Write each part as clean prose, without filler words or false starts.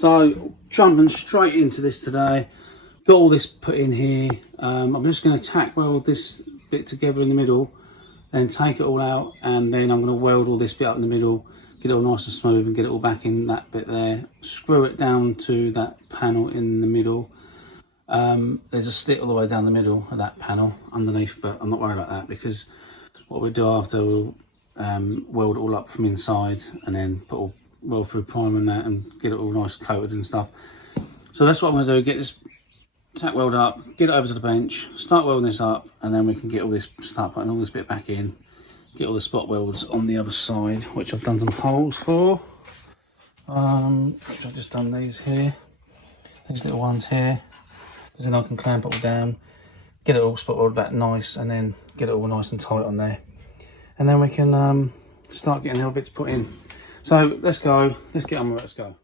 So jumping straight into this today, got all this put in here. I'm just going to tack weld this bit together in the middle, then take it all out, and then I'm going to weld all this bit up in the middle, get it all nice and smooth and get it all back in that bit there. Screw it down to that panel in the middle. There's a slit all the way down the middle of that panel underneath, but I'm not worried about that because what we'll do after, we'll weld it all up from inside and then put all weld through primer and that and get it all nice coated and stuff. So that's what I'm going to do, get this tack weld up, get it over to the bench, start welding this up, and then we can get all this, start putting all this bit back in, get all the spot welds on the other side, which I've done some holes for, which I've just done these here, these little ones here, because then I can clamp it all down, get it all spot welded back nice, and then get it all nice and tight on there, and then we can start getting the little bits put in. So let's go, let's get on with it, let's go.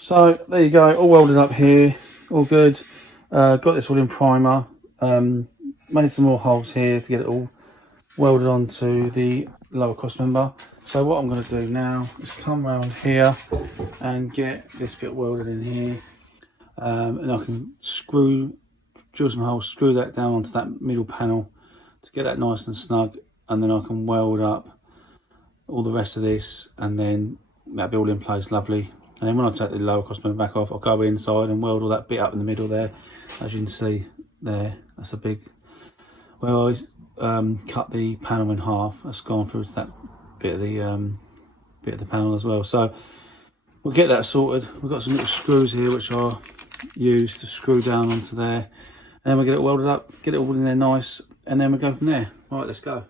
So there you go, all welded up here, all good. Got this all in primer. Made some more holes here to get it all welded onto the lower cross member. So what I'm going to do now is come around here and get this bit welded in here, and I can drill some holes, screw that down onto that middle panel to get that nice and snug, and then I can weld up all the rest of this, and then that'll be all in place, lovely. And then when I take the lower cross member back off, I'll go inside and weld all that bit up in the middle there. As you can see there, that's a big, well, I cut the panel in half. That's gone through to that bit of the panel as well. So we'll get that sorted. We've got some little screws here which I'll use to screw down onto there. And then we'll get it welded up, get it all in there nice, and then we'll go from there. All right, let's go.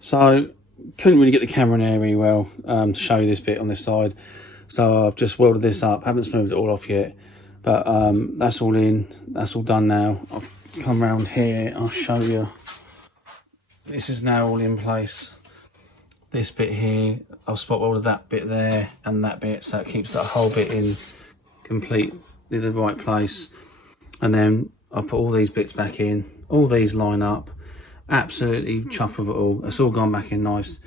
So couldn't really get the camera in there very well to show you this bit on this side, so I've just welded this up. Haven't smoothed it all off yet, but that's all in, that's all done now. I've come around here, I'll show you. This is now all in place. This bit here, I've spot welded that bit there and that bit, so it keeps that whole bit in completely the right place. And then I'll put all these bits back in, all these line up. Absolutely chuffed with it all. It's all gone back in nice.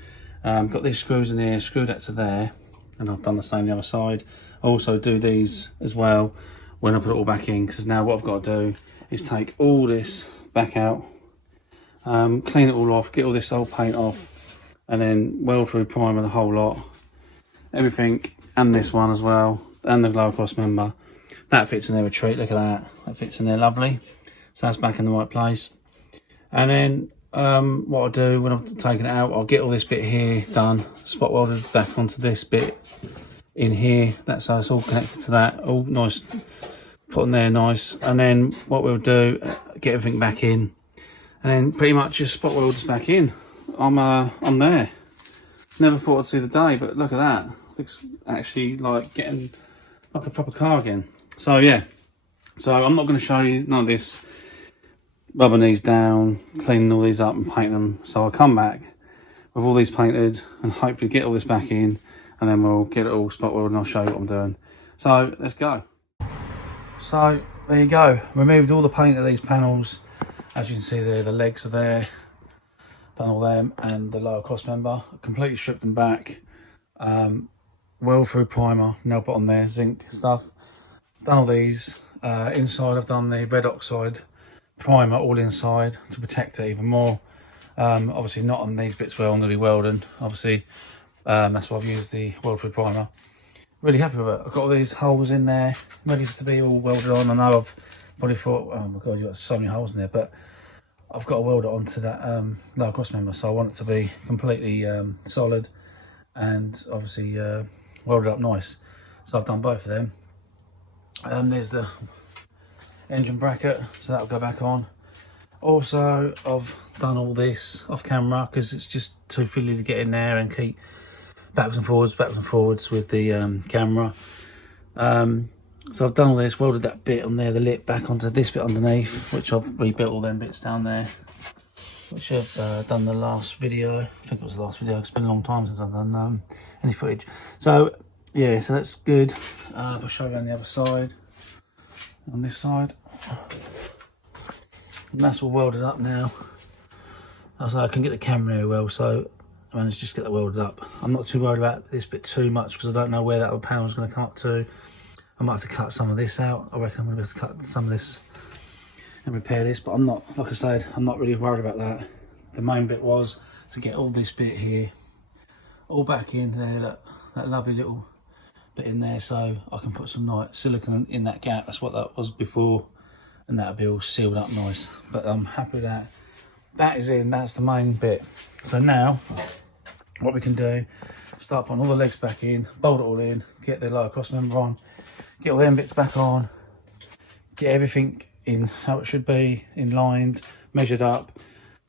Got these screws in here, screwed that to there, and I've done the same the other side. I also do these as well when I put it all back in, because now what I've got to do is take all this back out, clean it all off, get all this old paint off, and then weld through primer the whole lot, everything, and this one as well, and the lower cross member. That fits in there a treat. Look at that, that fits in there lovely. So that's back in the right place. And then what I'll do when I've taken it out, I'll get all this bit here done, spot welded back onto this bit in here. That's how it's all connected to that, all nice, put in there nice. And then what we'll do, get everything back in, and then pretty much just spot weld this back in. I'm there. Never thought I'd see the day, but look at that. Looks actually like getting like a proper car again. So yeah, so I'm not going to show you none of this rubbing these down, cleaning all these up and painting them. So I'll come back with all these painted and hopefully get all this back in, and then we'll get it all spot welded and I'll show you what I'm doing. So let's go. So there you go, removed all the paint of these panels. As you can see there, the legs are there, done all them, and the lower cross member, completely stripped them back, weld through primer, nail pot on there, zinc stuff, done all these. Inside I've done the red oxide primer all inside to protect it even more. Obviously not on these bits where I'm going to be welding, obviously. That's why I've used the weld through primer. Really happy with it. I've got all these holes in there ready to be all welded on. I know I've probably thought, oh my god, you've got so many holes in there, but I've got to weld it onto that lower cross member, so I want it to be completely solid and obviously welded up nice. So I've done both of them. There's the engine bracket, so that'll go back on. Also, I've done all this off camera because it's just too fiddly to get in there and keep backwards and forwards with the camera. So I've done all this, welded that bit on there, the lip, back onto this bit underneath, which I've rebuilt all them bits down there, which I've done the last video. I think it was the last video. It's been a long time since I've done any footage. So yeah, so that's good. I'll show you on the other side, on this side. And that's all welded up now. I can get the camera very well, so I managed to just get that welded up. I'm not too worried about this bit too much because I don't know where that other panel is going to come up to. I might have to cut some of this out. I reckon I'm going to have to cut some of this and repair this, but I'm not, like I said, I'm not really worried about that. The main bit was to get all this bit here all back in there, that lovely little bit in there, so I can put some nice silicone in that gap. That's what that was before, and that'll be all sealed up nice. But I'm happy with that. That is in, that's the main bit. So now what we can do, start putting all the legs back in, bolt it all in, get the lower cross member on, get all them bits back on, get everything in how it should be, in lined, measured up,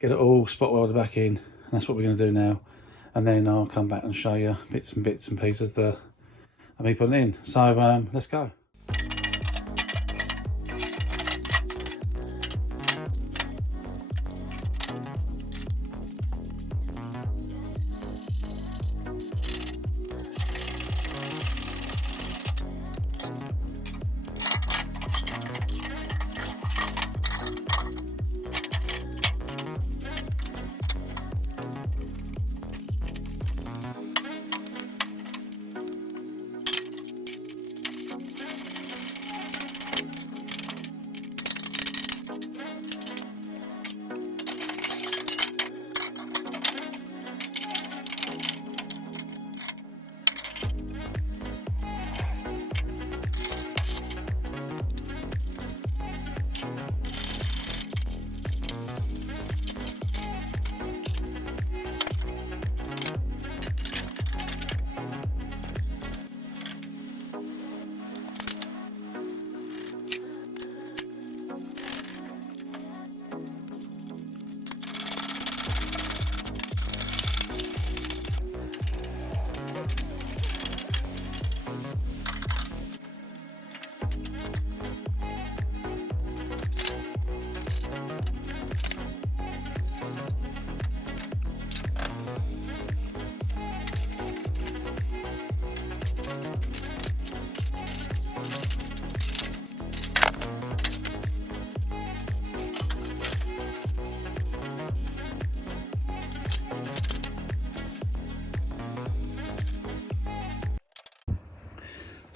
get it all spot welded back in, and that's what we're going to do now. And then I'll come back and show you bits and pieces that I'll be putting in. So let's go.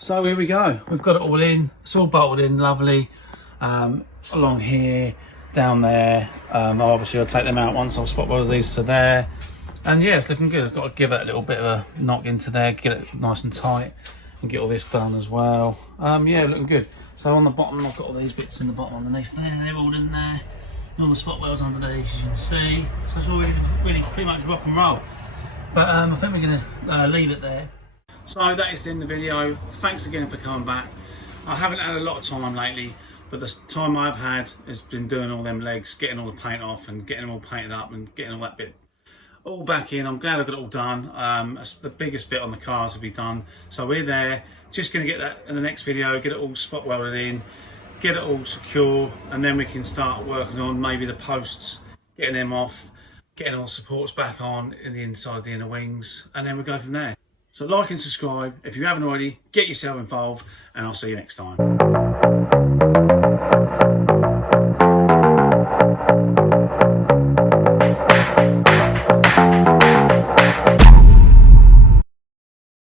So here we go. We've got it all in. It's all bolted in, lovely. Along here, down there. Obviously I'll take them out once. I'll spot weld these to there. And yeah, it's looking good. I've got to give it a little bit of a knock into there, get it nice and tight, and get all this done as well. Yeah, looking good. So on the bottom, I've got all these bits in the bottom underneath there. They're all in there. And all the spot welds underneath, as you can see. So it's all really pretty much rock and roll. But I think we're going to leave it there. So that is the end of the video. Thanks again for coming back. I haven't had a lot of time lately, but the time I've had has been doing all them legs, getting all the paint off and getting them all painted up and getting all that bit all back in. I'm glad I got it all done. That's the biggest bit on the cars to be done. So we're there. Just going to get that in the next video, get it all spot welded in, get it all secure, and then we can start working on maybe the posts, getting them off, getting all supports back on in the inside of the inner wings, and then we'll go from there. So like and subscribe if you haven't already, get yourself involved, and I'll see you next time.